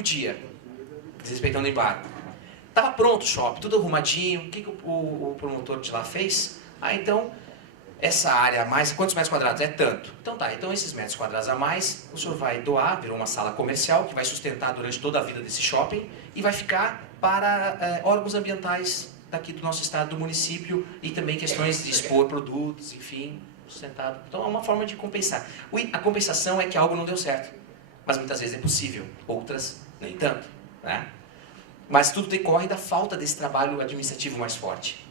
podia, desrespeitando o embargo. Estava pronto o shopping, tudo arrumadinho. O que o promotor de lá fez? Então, essa área a mais, quantos metros quadrados? É tanto. Então tá, então esses metros quadrados a mais, o senhor vai doar, virou uma sala comercial, que vai sustentar durante toda a vida desse shopping, e vai ficar para órgãos ambientais daqui do nosso estado, do município, e também questões de expor produtos, enfim, sustentado. Então é uma forma de compensar. A compensação é que algo não deu certo, mas muitas vezes é possível, outras nem tanto, né? Mas tudo decorre da falta desse trabalho administrativo mais forte.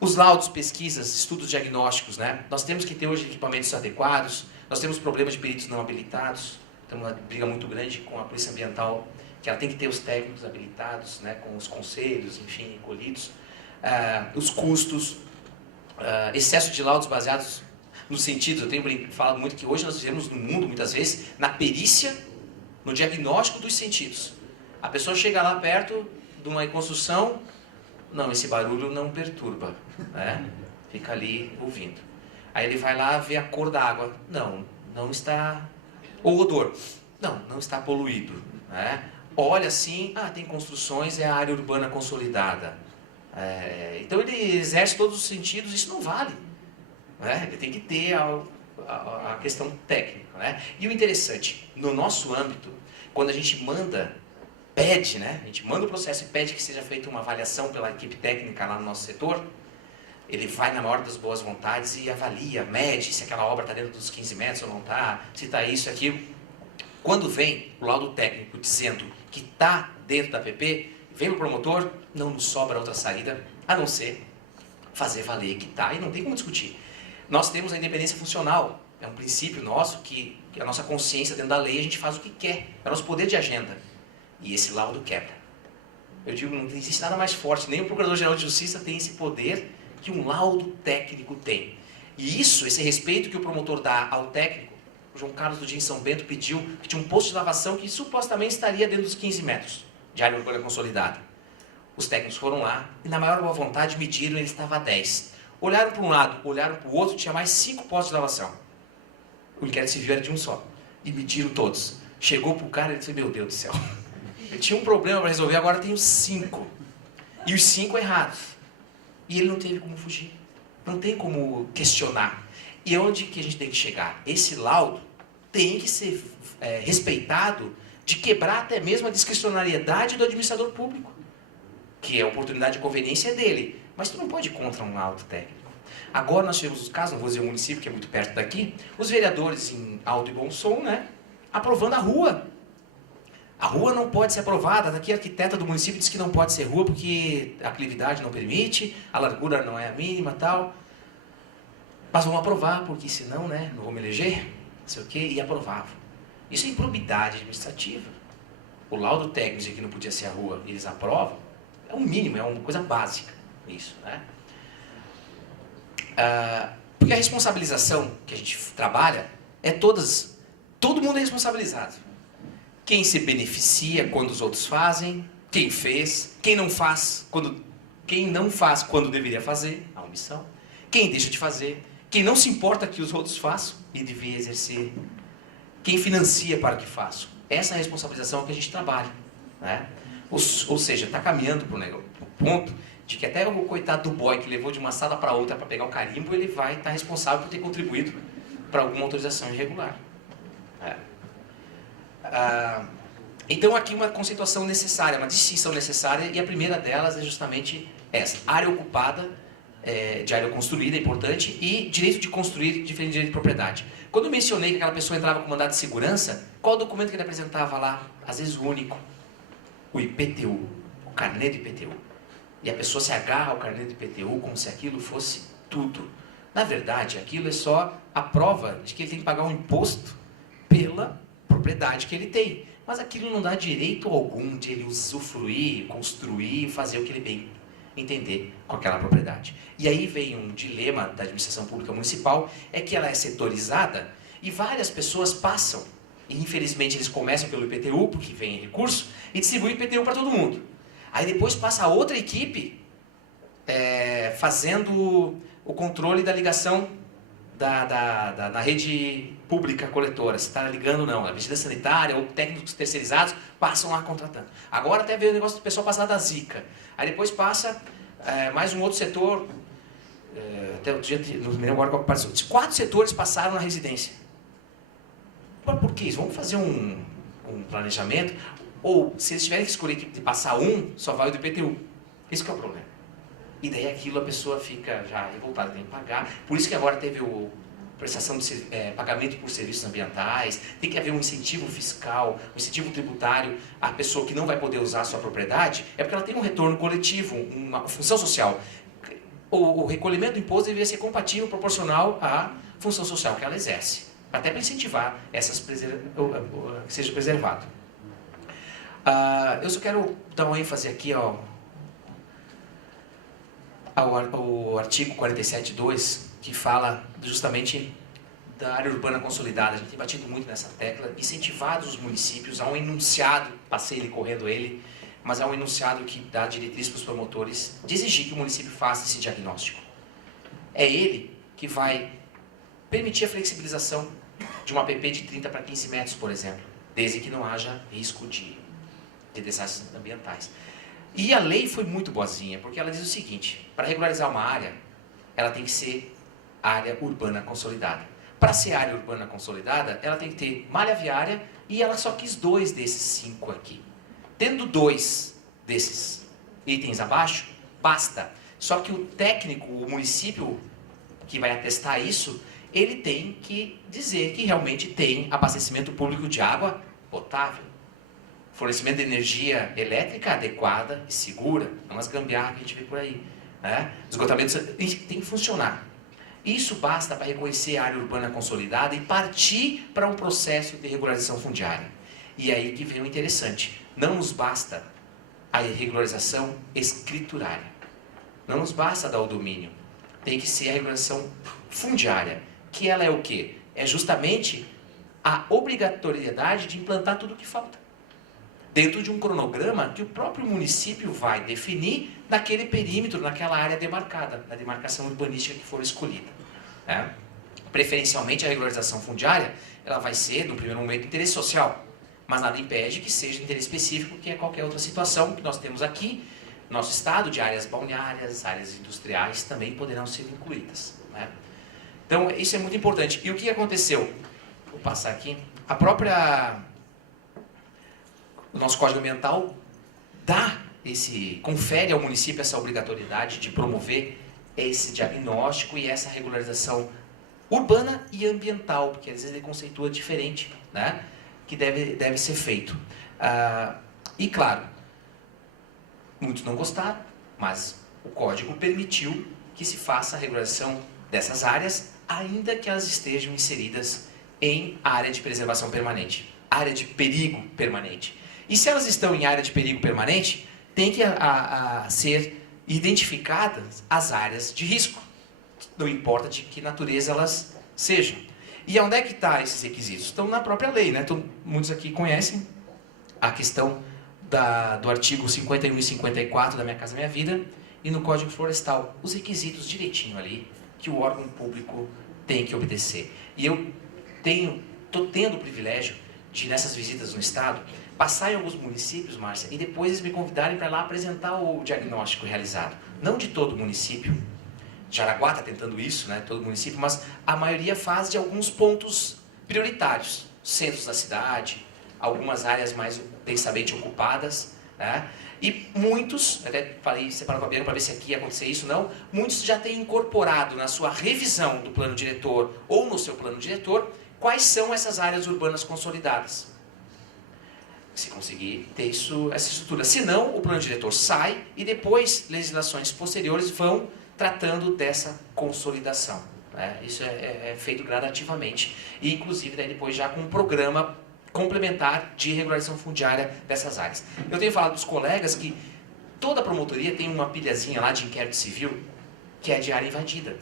Os laudos, pesquisas, estudos diagnósticos, né? Nós temos que ter hoje equipamentos adequados, nós temos problemas de peritos não habilitados, temos uma briga muito grande com a Polícia Ambiental, que ela tem que ter os técnicos habilitados, né, com os conselhos, enfim, colhidos, os custos, excesso de laudos baseados nos sentidos. Eu tenho falado muito que hoje nós vivemos no mundo, muitas vezes, na perícia, no diagnóstico dos sentidos. A pessoa chega lá perto de uma construção, não, esse barulho não perturba, né? Fica ali ouvindo. Aí ele vai lá ver a cor da água, não está... O odor, não está poluído, né? Olha assim, tem construções, é a área urbana consolidada. Então ele exerce todos os sentidos, isso não vale, né? Ele tem que ter a questão técnica, né? E o interessante, no nosso âmbito, quando a gente pede, né? A gente manda o processo e pede que seja feita uma avaliação pela equipe técnica lá no nosso setor, ele vai na maior das boas vontades e avalia, mede se aquela obra está dentro dos 15 metros ou não está, se está isso, aquilo. Quando vem o laudo técnico dizendo que está dentro da PP, vem o promotor, não nos sobra outra saída, a não ser fazer valer que está, e não tem como discutir. Nós temos a independência funcional, é um princípio nosso que a nossa consciência dentro da lei, a gente faz o que quer, é o nosso poder de agenda. E esse laudo quebra. Eu digo, não existe nada mais forte, nem o Procurador-Geral de Justiça tem esse poder que um laudo técnico tem. E isso, esse respeito que o promotor dá ao técnico, o João Carlos do dia em São Bento pediu que tinha um posto de lavação que supostamente estaria dentro dos 15 metros de área urbana consolidada. Os técnicos foram lá e na maior boa vontade mediram, ele estava a 10. Olharam para um lado, olharam para o outro, tinha mais 5 postos de lavação. O inquérito civil era de um só. E mediram todos. Chegou para o cara e disse, meu Deus do céu, eu tinha um problema para resolver, agora tenho 5. E os 5 errados. E ele não teve como fugir. Não tem como questionar. E onde que a gente tem que chegar? Esse laudo tem que ser respeitado de quebrar até mesmo a discricionariedade do administrador público. Que a oportunidade de conveniência é dele. Mas tu não pode ir contra um laudo técnico. Agora nós tivemos os casos, não vou dizer o município, que é muito perto daqui, os vereadores em alto e bom som, né, aprovando a rua. A rua não pode ser aprovada, daqui a arquiteta do município diz que não pode ser rua porque a aclividade não permite, a largura não é a mínima e tal. Mas vamos aprovar, porque senão, né, não vou me eleger, não sei o quê, e aprovavam. Isso é improbidade administrativa. O laudo técnico diz que não podia ser a rua, eles aprovam, é um mínimo, é uma coisa básica, isso, né? Porque a responsabilização que a gente trabalha é todo mundo é responsabilizado. Quem se beneficia quando os outros fazem, quem fez, quem não faz quando deveria fazer, a omissão, quem deixa de fazer, quem não se importa que os outros façam e devia exercer, quem financia para que façam. Essa é a responsabilização que a gente trabalha, né? Ou seja, está caminhando para o ponto de que até o coitado do boy que levou de uma sala para outra para pegar o carimbo, ele vai estar responsável por ter contribuído para alguma autorização irregular. Então aqui uma conceituação necessária, uma distinção necessária, e a primeira delas é justamente essa: área ocupada, de área construída, é importante, e direito de construir diferente de direito de propriedade. Quando eu mencionei que aquela pessoa entrava com mandado de segurança, qual o documento que ele apresentava lá? Às vezes o único, o IPTU, o carnê do IPTU. E a pessoa se agarra ao carnê do IPTU como se aquilo fosse tudo. Na verdade, aquilo é só a prova de que ele tem que pagar um imposto pela propriedade que ele tem. Mas aquilo não dá direito algum de ele usufruir, construir, fazer o que ele bem entender com aquela propriedade. E aí vem um dilema da administração pública municipal, é que ela é setorizada e várias pessoas passam. E infelizmente eles começam pelo IPTU, porque vem recurso, e distribuem IPTU para todo mundo. Aí depois passa outra equipe fazendo o controle da ligação da rede pública coletora, se está ligando ou não. A vigilância sanitária ou técnicos terceirizados passam lá contratando. Agora até veio o negócio do pessoal passar da Zika. Aí depois passa mais um outro setor, até outro dia, não me lembro agora qual passou. 4 setores passaram na residência. Por que isso? Vamos fazer um planejamento? Ou, se eles tiverem que escolher de passar só vai o do IPTU. Isso que é o problema. E daí aquilo a pessoa fica já revoltada, tem que pagar. Por isso que agora teve prestação de pagamento por serviços ambientais, tem que haver um incentivo fiscal, um incentivo tributário à pessoa que não vai poder usar a sua propriedade, é porque ela tem um retorno coletivo, uma função social. O recolhimento do imposto deveria ser compatível, proporcional à função social que ela exerce, até para incentivar que seja preservado. Eu só quero dar uma ênfase aqui ao artigo 47.2, que fala justamente da área urbana consolidada. A gente tem batido muito nessa tecla, incentivados os municípios a um enunciado, passei ele correndo ele, mas há um enunciado que dá diretriz para os promotores de exigir que o município faça esse diagnóstico. É ele que vai permitir a flexibilização de uma APP de 30 para 15 metros, por exemplo, desde que não haja risco de desastres ambientais. E a lei foi muito boazinha, porque ela diz o seguinte: para regularizar uma área, ela tem que ser área urbana consolidada. Para ser área urbana consolidada, ela tem que ter malha viária, e ela só quis 2 desses 5 aqui. Tendo 2 desses itens abaixo, basta. Só que o técnico, o município que vai atestar isso, ele tem que dizer que realmente tem abastecimento público de água potável, fornecimento de energia elétrica adequada e segura, não as gambiarras que a gente vê por aí, né? Esgotamento tem que funcionar. Isso basta para reconhecer a área urbana consolidada e partir para um processo de regularização fundiária. E é aí que vem o interessante. Não nos basta a regularização escriturária. Não nos basta dar o domínio. Tem que ser a regularização fundiária. Que ela é o quê? É justamente a obrigatoriedade de implantar tudo o que falta, dentro de um cronograma que o próprio município vai definir naquele perímetro, naquela área demarcada, na demarcação urbanística que for escolhida. Né? Preferencialmente a regularização fundiária, ela vai ser, no primeiro momento, interesse social, mas nada impede que seja interesse específico, que é qualquer outra situação que nós temos aqui, no nosso estado, de áreas balneárias, áreas industriais, também poderão ser incluídas. Né? Então, isso é muito importante. E o que aconteceu? Vou passar aqui. O nosso Código Ambiental confere ao município essa obrigatoriedade de promover esse diagnóstico e essa regularização urbana e ambiental, porque às vezes ele conceitua diferente, né? Que deve ser feito. E claro, muitos não gostaram, mas o Código permitiu que se faça a regularização dessas áreas, ainda que elas estejam inseridas em área de preservação permanente, área de perigo permanente. E se elas estão em área de perigo permanente, tem que ser identificadas as áreas de risco, não importa de que natureza elas sejam. E onde é que estão esses requisitos? Estão na própria lei, né? Então, muitos aqui conhecem a questão do artigo 51 e 54 da Minha Casa Minha Vida e no Código Florestal, os requisitos direitinho ali que o órgão público tem que obedecer. E eu estou tendo o privilégio de, nessas visitas no estado, passar em alguns municípios, Márcia, e depois eles me convidarem para lá apresentar o diagnóstico realizado. Não de todo município, Jaraguá está tentando isso, né, todo município, mas a maioria faz de alguns pontos prioritários, centros da cidade, algumas áreas mais densamente ocupadas, né, e muitos, até falei separado com a Bianca para ver se aqui ia acontecer isso, não, muitos já têm incorporado na sua revisão do plano diretor ou no seu plano diretor, quais são essas áreas urbanas consolidadas. Se conseguir ter essa estrutura. Senão, o plano diretor sai e depois legislações posteriores vão tratando dessa consolidação. Né? Isso é feito gradativamente. E, inclusive, daí depois já com um programa complementar de regularização fundiária dessas áreas. Eu tenho falado para os colegas que toda promotoria tem uma pilhazinha lá de inquérito civil que é de área invadida.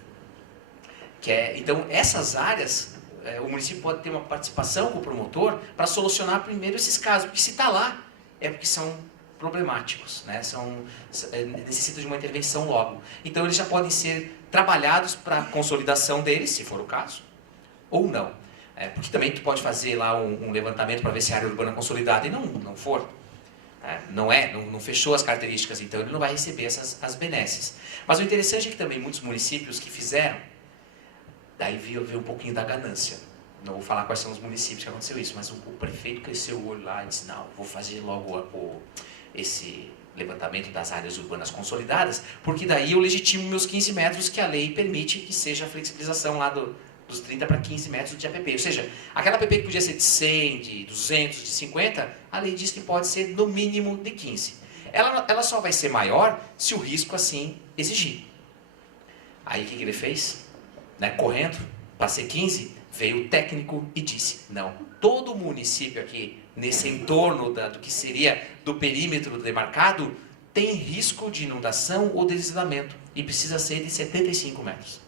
Então, essas áreas, o município pode ter uma participação com o promotor para solucionar primeiro esses casos. Porque se está lá, é porque são problemáticos, né? Necessitam de uma intervenção logo. Então eles já podem ser trabalhados para a consolidação deles, se for o caso, ou não. Porque também tu pode fazer lá um levantamento para ver se a área urbana é consolidada e não for. Não fechou as características, então ele não vai receber as benesses. Mas o interessante é que também muitos municípios que fizeram, daí veio um pouquinho da ganância. Não vou falar quais são os municípios que aconteceu isso, mas o prefeito cresceu o olho lá e disse, não, vou fazer logo esse levantamento das áreas urbanas consolidadas, porque daí eu legitimo meus 15 metros que a lei permite que seja a flexibilização lá dos 30 para 15 metros de APP. Ou seja, aquela APP que podia ser de 100, de 200, de 50, a lei diz que pode ser no mínimo de 15. Ela só vai ser maior se o risco assim exigir. Aí o que ele fez? Correndo para ser 15, veio o técnico e disse, não, todo município aqui, nesse entorno do que seria do perímetro demarcado, tem risco de inundação ou deslizamento e precisa ser de 75 metros.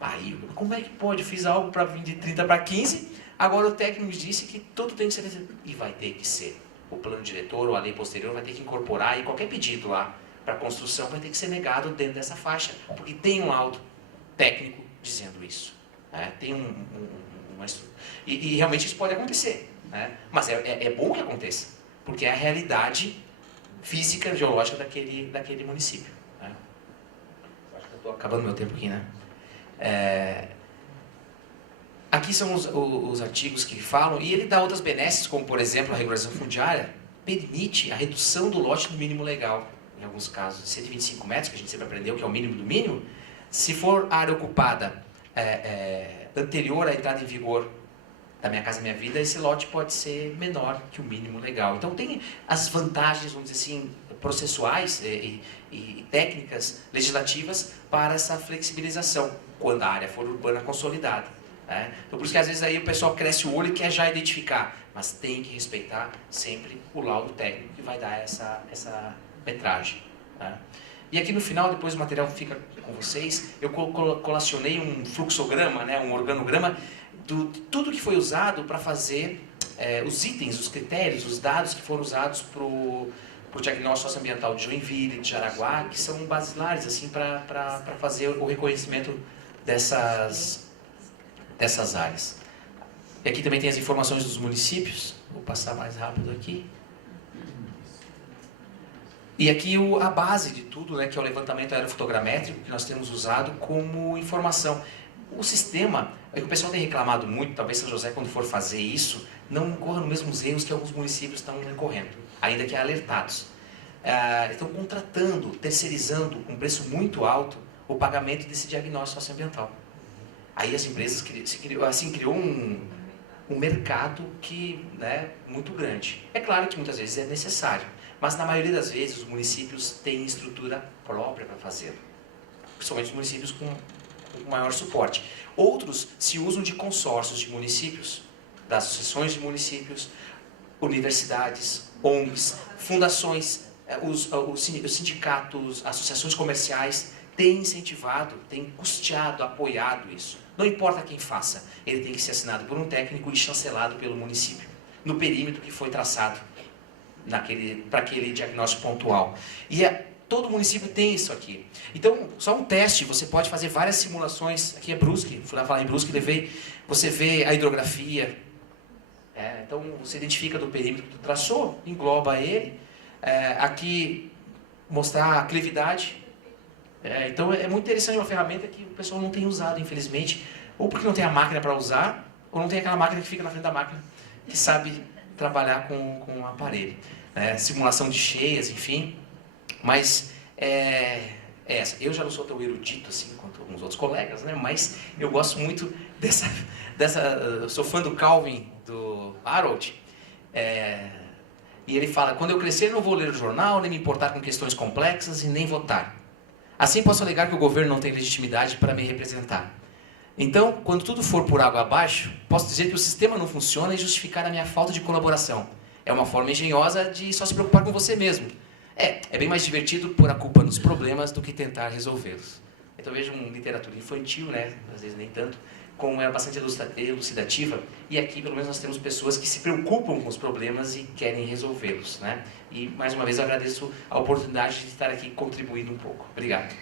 Aí, como é que pode? Eu fiz algo para vir de 30 para 15, agora o técnico disse que tudo tem que ser... E vai ter que ser. O plano diretor ou a lei posterior vai ter que incorporar, e qualquer pedido lá para construção vai ter que ser negado dentro dessa faixa, porque tem um laudo técnico dizendo isso. Tem e realmente isso pode acontecer. Mas é bom que aconteça, porque é a realidade física, geológica daquele município. Acho que eu estou acabando meu tempo aqui, né? Aqui são os artigos que falam, e ele dá outras benesses, como por exemplo a regulação fundiária, permite a redução do lote do mínimo legal, em alguns casos, 125 metros, que a gente sempre aprendeu que é o mínimo do mínimo. Se for área ocupada anterior à entrada em vigor da Minha Casa Minha Vida, esse lote pode ser menor que o mínimo legal. Então tem as vantagens, vamos dizer assim, processuais e técnicas legislativas para essa flexibilização, quando a área for urbana consolidada. Então por isso que às vezes aí o pessoal cresce o olho e quer já identificar, mas tem que respeitar sempre o laudo técnico que vai dar essa metragem. E aqui no final, depois o material fica com vocês, eu colacionei um fluxograma, um organograma, de tudo que foi usado para fazer os itens, os critérios, os dados que foram usados para o diagnóstico socioambiental de Joinville, de Jaraguá, que são basilares assim, para fazer o reconhecimento dessas áreas. E aqui também tem as informações dos municípios, vou passar mais rápido aqui. E aqui a base de tudo, que é o levantamento aerofotogramétrico, que nós temos usado como informação. O sistema, o pessoal tem reclamado muito, talvez São José, quando for fazer isso, não incorra nos mesmos erros que alguns municípios estão incorrendo, ainda que alertados. Estão contratando, terceirizando, com preço muito alto, o pagamento desse diagnóstico socioambiental. Aí as empresas criou um mercado muito grande. É claro que muitas vezes é necessário, mas na maioria das vezes os municípios têm estrutura própria para fazê-lo. Principalmente os municípios com maior suporte. Outros se usam de consórcios de municípios, das associações de municípios, universidades, ONGs, fundações, os sindicatos, associações comerciais têm incentivado, têm custeado, apoiado isso. Não importa quem faça, ele tem que ser assinado por um técnico e chancelado pelo município, no perímetro que foi traçado para aquele diagnóstico pontual. E todo município tem isso aqui. Então, só um teste, você pode fazer várias simulações. Aqui é Brusque, fui lá falar em Brusque, você vê a hidrografia. Então, você identifica do perímetro que tu traçou, engloba ele. Aqui, mostrar a clividade. Então, é muito interessante, uma ferramenta que o pessoal não tem usado, infelizmente. Ou porque não tem a máquina para usar, ou não tem aquela máquina que fica na frente da máquina, que sabe trabalhar com o aparelho. Simulação de cheias, enfim. Mas essa. Eu já não sou tão erudito assim quanto alguns outros colegas, mas eu gosto muito dessa eu sou fã do Calvin, do Harold, e ele fala: quando eu crescer não vou ler o jornal, nem me importar com questões complexas e nem votar. Assim posso alegar que o governo não tem legitimidade para me representar. Então, quando tudo for por água abaixo, posso dizer que o sistema não funciona e justificar a minha falta de colaboração. É uma forma engenhosa de só se preocupar com você mesmo. É bem mais divertido pôr a culpa nos problemas do que tentar resolvê-los. Então vejam literatura infantil, às vezes nem tanto, como é bastante elucidativa, e aqui pelo menos nós temos pessoas que se preocupam com os problemas e querem resolvê-los, né? E mais uma vez eu agradeço a oportunidade de estar aqui contribuindo um pouco. Obrigado.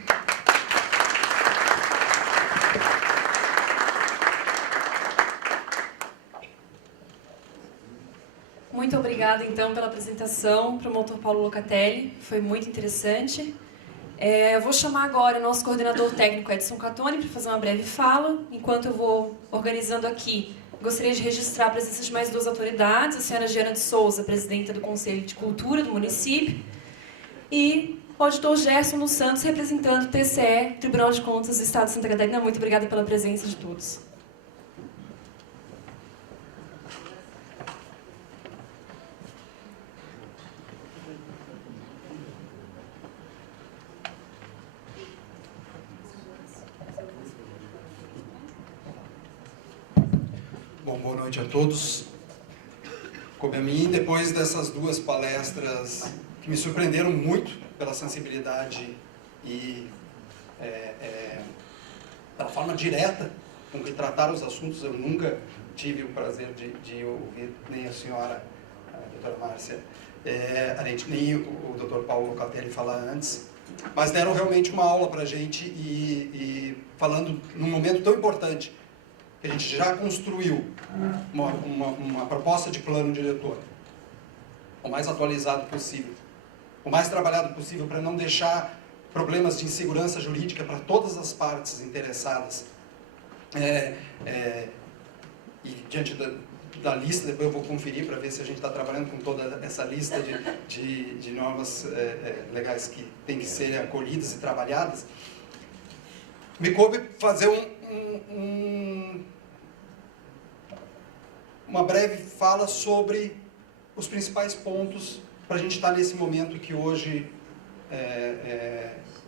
Muito obrigada, então, pela apresentação, promotor Paulo Locatelli. Foi muito interessante. Eu vou chamar agora o nosso coordenador técnico, Edson Catoni, para fazer uma breve fala. Enquanto eu vou organizando aqui, gostaria de registrar a presença de mais duas autoridades, a senhora Giana de Souza, presidenta do Conselho de Cultura do município, e o auditor Gerson dos Santos, representando o TCE, Tribunal de Contas do Estado de Santa Catarina. Muito obrigada pela presença de todos. Bom, boa noite a todos. Como a mim, depois dessas duas palestras que me surpreenderam muito pela sensibilidade e pela forma direta com que trataram os assuntos, eu nunca tive o prazer de ouvir nem a senhora, a doutora Márcia, nem o doutor Paulo Locatelli falar antes, mas deram realmente uma aula para a gente e falando num momento tão importante, que a gente já construiu uma proposta de plano diretor, o mais atualizado possível, o mais trabalhado possível para não deixar problemas de insegurança jurídica para todas as partes interessadas. E diante da lista, depois eu vou conferir para ver se a gente está trabalhando com toda essa lista de normas legais que têm que ser acolhidas e trabalhadas, me coube fazer uma breve fala sobre os principais pontos para a gente estar nesse momento que hoje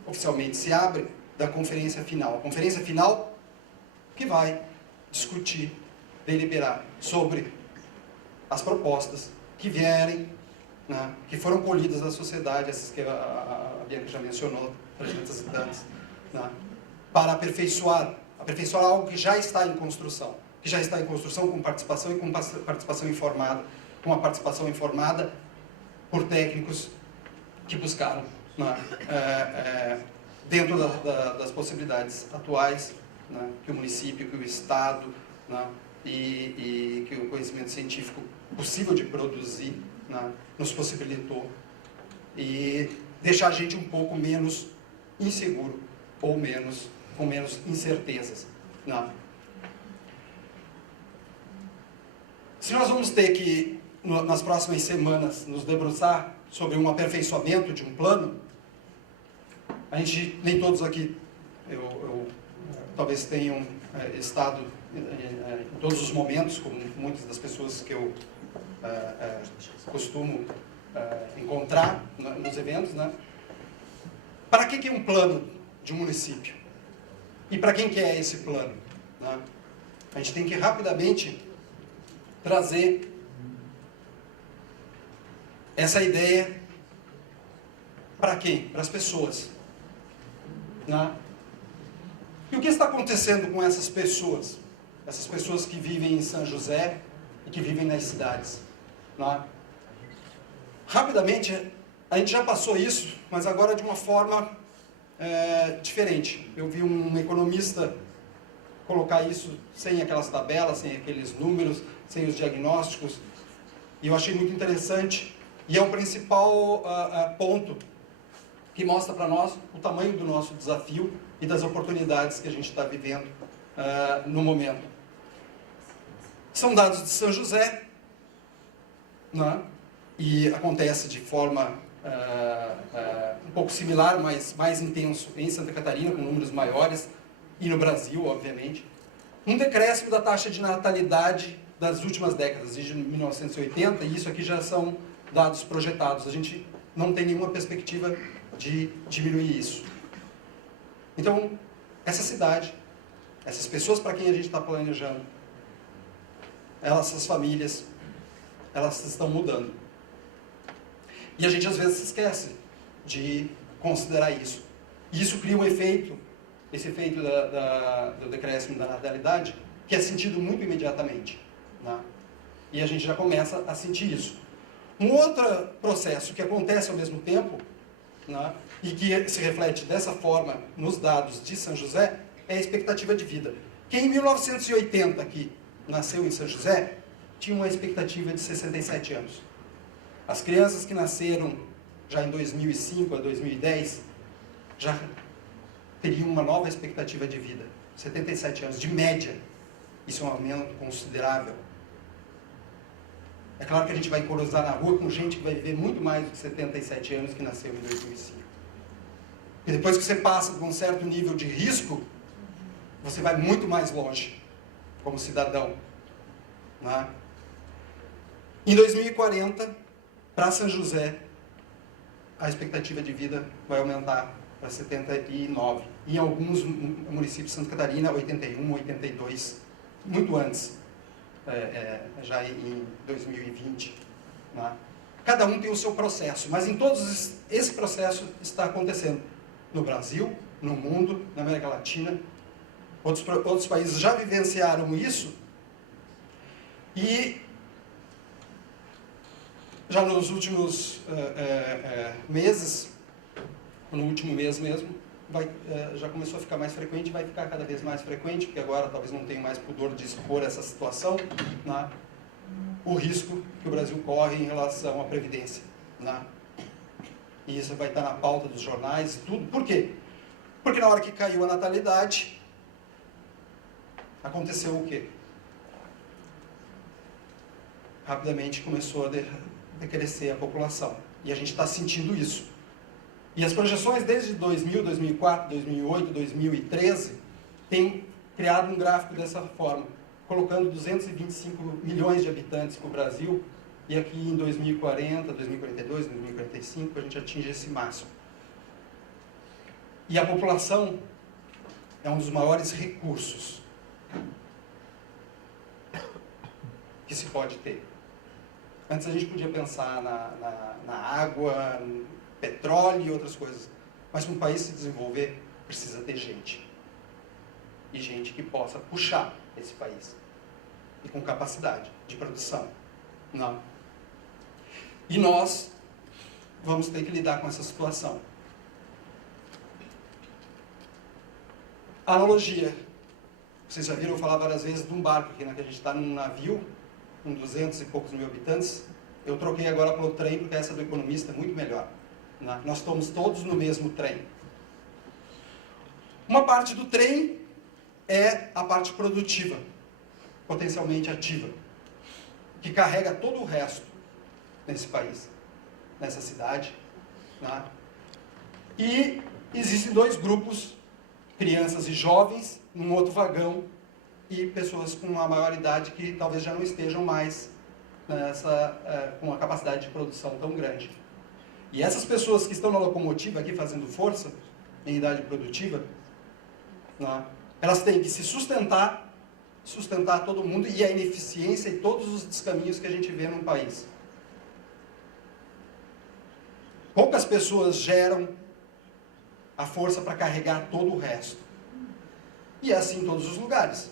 oficialmente se abre, da conferência final. A conferência final que vai discutir, deliberar sobre as propostas que vierem, né, que foram colhidas da sociedade, essas que a Bianca já mencionou, 300 e tantas, né, para aperfeiçoar algo que já está em construção. Que já está em construção com participação e com participação informada, com uma participação informada por técnicos que buscaram, né, dentro das possibilidades atuais, né, que o município, que o Estado, né, e que o conhecimento científico possível de produzir, né, nos possibilitou, e deixar a gente um pouco menos inseguro ou com menos incertezas, né. Se nós vamos ter que, nas próximas semanas, nos debruçar sobre um aperfeiçoamento de um plano, a gente, nem todos aqui, talvez tenham estado em todos os momentos, como muitas das pessoas que eu costumo encontrar nos eventos, né? Para que é um plano de um município? E para quem que é esse plano, né? A gente tem que rapidamente trazer essa ideia para quem? Para as pessoas, né? E o que está acontecendo com essas pessoas? Essas pessoas que vivem em São José e que vivem nas cidades, né? Rapidamente, a gente já passou isso, mas agora de uma forma diferente. Eu vi um economista colocar isso sem aquelas tabelas, sem aqueles números, sem os diagnósticos, e eu achei muito interessante, e é o principal ponto que mostra para nós o tamanho do nosso desafio e das oportunidades que a gente está vivendo no momento. São dados de São José, né? E acontece de forma um pouco similar, mas mais intenso em Santa Catarina, com números maiores, e no Brasil, obviamente. Um decréscimo da taxa de natalidade das últimas décadas, desde 1980, e isso aqui já são dados projetados. A gente não tem nenhuma perspectiva de diminuir isso. Então, essa cidade, essas pessoas para quem a gente está planejando, essas famílias, elas estão mudando. E a gente às vezes se esquece de considerar isso. E isso cria um efeito, esse efeito do decréscimo da natalidade, que é sentido muito imediatamente, né? E a gente já começa a sentir isso. Um outro processo que acontece ao mesmo tempo, né, e que se reflete dessa forma nos dados de São José, é a expectativa de vida. Quem em 1980 aqui nasceu em São José tinha uma expectativa de 67 anos. As crianças que nasceram já em 2005 a 2010 já teriam uma nova expectativa de vida, 77 anos, de média. Isso é um aumento considerável. É claro que a gente vai cruzar na rua com gente que vai viver muito mais do que 77 anos que nasceu em 2005. E depois que você passa por um certo nível de risco, você vai muito mais longe, como cidadão, né? Em 2040, para São José, a expectativa de vida vai aumentar para 79. Em alguns municípios de Santa Catarina, 81, 82, muito antes, já em 2020. Né? Cada um tem o seu processo, mas em todos esse processo está acontecendo no Brasil, no mundo, na América Latina. Outros países já vivenciaram isso e já nos últimos meses, no último mês mesmo, já começou a ficar mais frequente, vai ficar cada vez mais frequente, porque agora talvez não tenha mais pudor de expor essa situação, né? O risco que o Brasil corre em relação à Previdência. Né? E isso vai estar na pauta dos jornais e tudo. Por quê? Porque na hora que caiu a natalidade, aconteceu o quê? Rapidamente começou a decrescer a população. E a gente está sentindo isso. E as projeções desde 2000, 2004, 2008, 2013 têm criado um gráfico dessa forma, colocando 225 milhões de habitantes para o Brasil, e aqui em 2040, 2042, 2045 a gente atinge esse máximo. E a população é um dos maiores recursos que se pode ter. Antes a gente podia pensar na água, no petróleo e outras coisas. Mas para um país se desenvolver, precisa ter gente. E gente que possa puxar esse país. E com capacidade de produção. Não. E nós vamos ter que lidar com essa situação. Analogia. Vocês já viram eu falar várias vezes de um barco aqui, né? Que a gente está num navio com 200 e poucos mil habitantes. Eu troquei agora pelo trem, porque essa do economista é muito melhor. Né? Nós estamos todos no mesmo trem. Uma parte do trem é a parte produtiva, potencialmente ativa, que carrega todo o resto nesse país, nessa cidade. Né? E existem dois grupos, crianças e jovens, num outro vagão, e pessoas com uma maior idade que talvez já não estejam mais com uma capacidade de produção tão grande. E essas pessoas que estão na locomotiva aqui fazendo força, em idade produtiva, né, elas têm que se sustentar todo mundo, e a ineficiência e todos os descaminhos que a gente vê num país. Poucas pessoas geram a força para carregar todo o resto. E é assim em todos os lugares.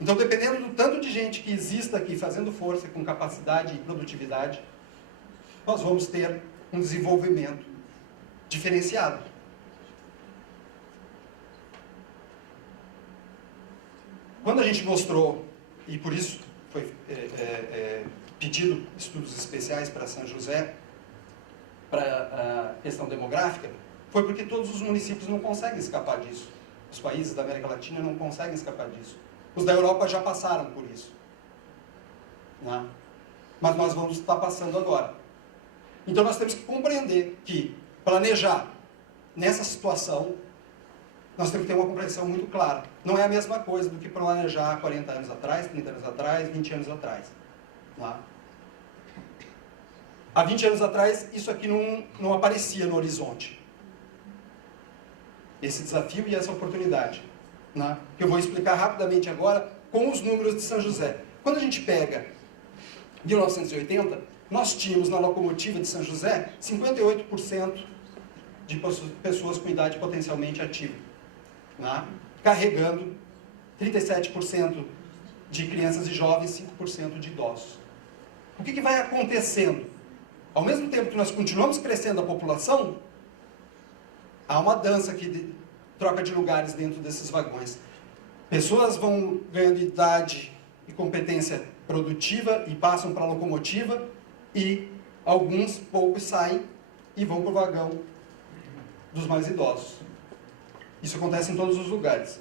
Então, dependendo do tanto de gente que exista aqui fazendo força, com capacidade e produtividade, nós vamos ter um desenvolvimento diferenciado. Quando a gente mostrou, e por isso foi pedido estudos especiais para São José, para a questão demográfica, foi porque todos os municípios não conseguem escapar disso. Os países da América Latina não conseguem escapar disso. Os da Europa já passaram por isso. Né? Mas nós vamos estar passando agora. Então nós temos que compreender que planejar nessa situação, nós temos que ter uma compreensão muito clara. Não é a mesma coisa do que planejar 40 anos atrás, 30 anos atrás, 20 anos atrás. Né? Há 20 anos atrás, isso aqui não aparecia no horizonte. Esse desafio e essa oportunidade. Né? Que eu vou explicar rapidamente agora com os números de São José. Quando a gente pega 1980, nós tínhamos na locomotiva de São José 58% de pessoas com idade potencialmente ativa, né? Carregando 37% de crianças e jovens, 5% de idosos. O que vai acontecendo? Ao mesmo tempo que nós continuamos crescendo a população, há uma dança aqui de troca de lugares dentro desses vagões. Pessoas vão ganhando idade e competência produtiva e passam para a locomotiva, e alguns poucos saem e vão para o vagão dos mais idosos. Isso acontece em todos os lugares.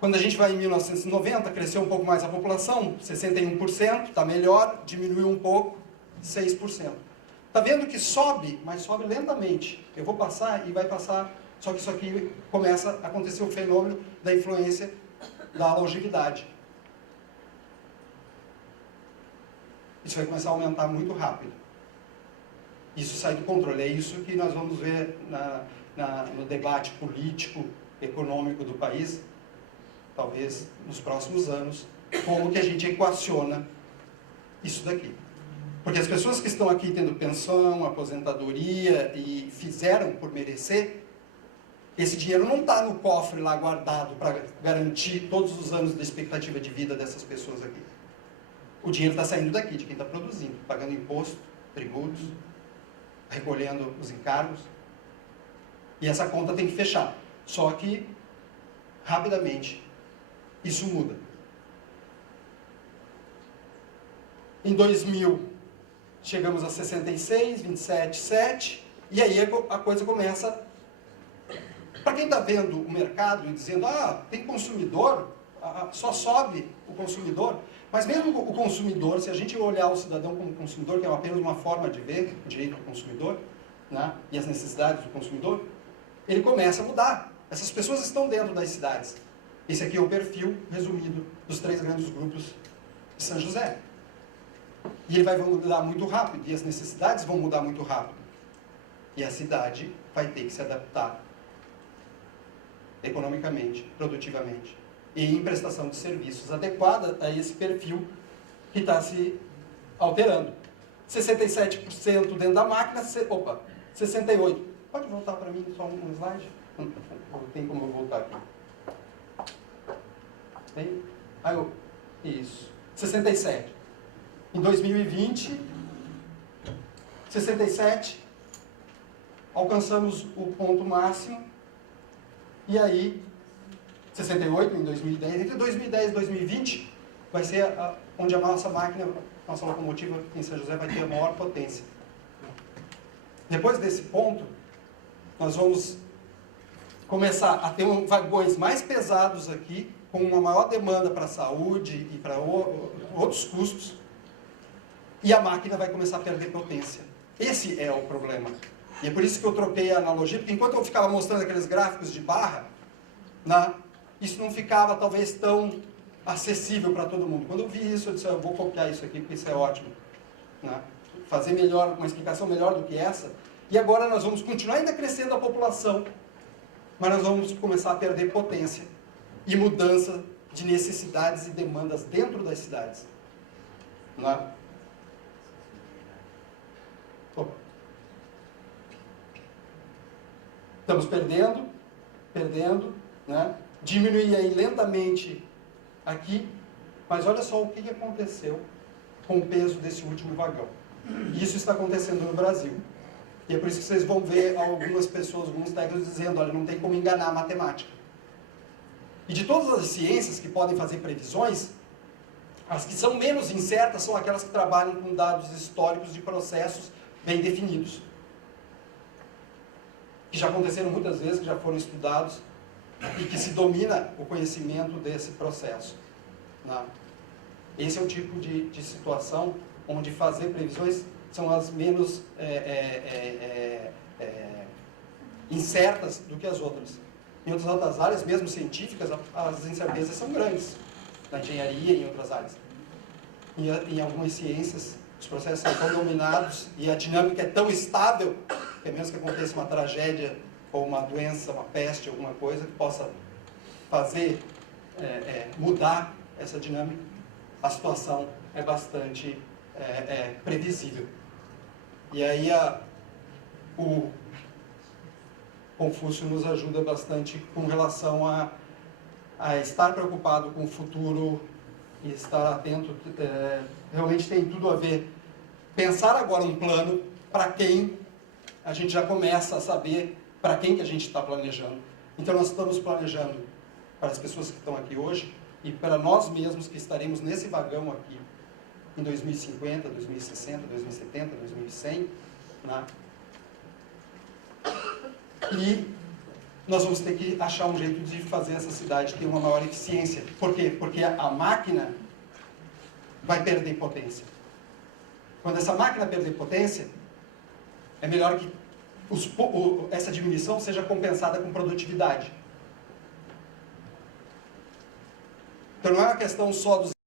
Quando a gente vai em 1990, cresceu um pouco mais a população, 61%, está melhor, diminuiu um pouco, 6%. Está vendo que sobe, mas sobe lentamente. Eu vou passar e vai passar, só que isso aqui começa a acontecer o fenômeno da influência da longevidade. Isso vai começar a aumentar muito rápido. Isso sai do controle. É isso que nós vamos ver no debate político, econômico do país, talvez nos próximos anos, como que a gente equaciona isso daqui. Porque as pessoas que estão aqui tendo pensão, aposentadoria e fizeram por merecer, esse dinheiro não está no cofre lá guardado para garantir todos os anos da expectativa de vida dessas pessoas aqui. O dinheiro está saindo daqui, de quem está produzindo, pagando imposto, tributos, recolhendo os encargos. E essa conta tem que fechar. Só que, rapidamente, isso muda. Em 2000, chegamos a 66, 27, 7, e aí a coisa começa... Para quem está vendo o mercado e dizendo, tem consumidor, só sobe o consumidor, mas mesmo o consumidor, se a gente olhar o cidadão como consumidor, que é apenas uma forma de ver o direito do consumidor, né, e as necessidades do consumidor, ele começa a mudar. Essas pessoas estão dentro das cidades. Esse aqui é o perfil resumido dos 3 grandes grupos de São José. E ele vai mudar muito rápido, e as necessidades vão mudar muito rápido. E a cidade vai ter que se adaptar economicamente, produtivamente, e em prestação de serviços adequada a esse perfil que está se alterando. 67% dentro da máquina, 68%. Pode voltar para mim só um slide? Não tem como eu voltar aqui. Tem? Isso. 67. Em 2020, 67, alcançamos o ponto máximo, e aí, 68 em 2010, entre 2010 e 2020, vai ser onde a nossa máquina, nossa locomotiva em São José vai ter a maior potência. Depois desse ponto, nós vamos começar a ter vagões mais pesados aqui, com uma maior demanda para a saúde e para outros custos, e a máquina vai começar a perder potência. Esse é o problema. E é por isso que eu troquei a analogia, porque enquanto eu ficava mostrando aqueles gráficos de barra, isso não ficava talvez tão acessível para todo mundo. Quando eu vi isso, eu disse, eu vou copiar isso aqui, porque isso é ótimo. Fazer melhor, uma explicação melhor do que essa. E agora nós vamos continuar ainda crescendo a população, mas nós vamos começar a perder potência e mudança de necessidades e demandas dentro das cidades. Estamos perdendo, diminuir aí lentamente aqui, mas olha só o que aconteceu com o peso desse último vagão. Isso está acontecendo no Brasil. E é por isso que vocês vão ver algumas pessoas, alguns técnicos dizendo, olha, não tem como enganar a matemática. E de todas as ciências que podem fazer previsões, as que são menos incertas são aquelas que trabalham com dados históricos de processos bem definidos. Que já aconteceram muitas vezes, que já foram estudados, e que se domina o conhecimento desse processo. Esse é o tipo de situação onde fazer previsões são as menos incertas do que as outras. Em outras áreas, mesmo científicas, as incertezas são grandes. Na engenharia e em outras áreas. Em algumas ciências, os processos são tão dominados e a dinâmica é tão estável, que é menos que aconteça uma tragédia ou uma doença, uma peste, alguma coisa que possa fazer mudar essa dinâmica, a situação é bastante previsível. E aí o Confúcio nos ajuda bastante com relação a a estar preocupado com o futuro e estar atento, realmente tem tudo a ver. Pensar agora um plano para quem a gente já começa a saber para quem que a gente está planejando. Então nós estamos planejando para as pessoas que estão aqui hoje e para nós mesmos que estaremos nesse vagão aqui em 2050, 2060, 2070, 2100, né? E nós vamos ter que achar um jeito de fazer essa cidade ter uma maior eficiência. Por quê? Porque a máquina vai perder potência. Quando essa máquina perder potência, é melhor que essa diminuição seja compensada com produtividade. Então não é uma questão só dos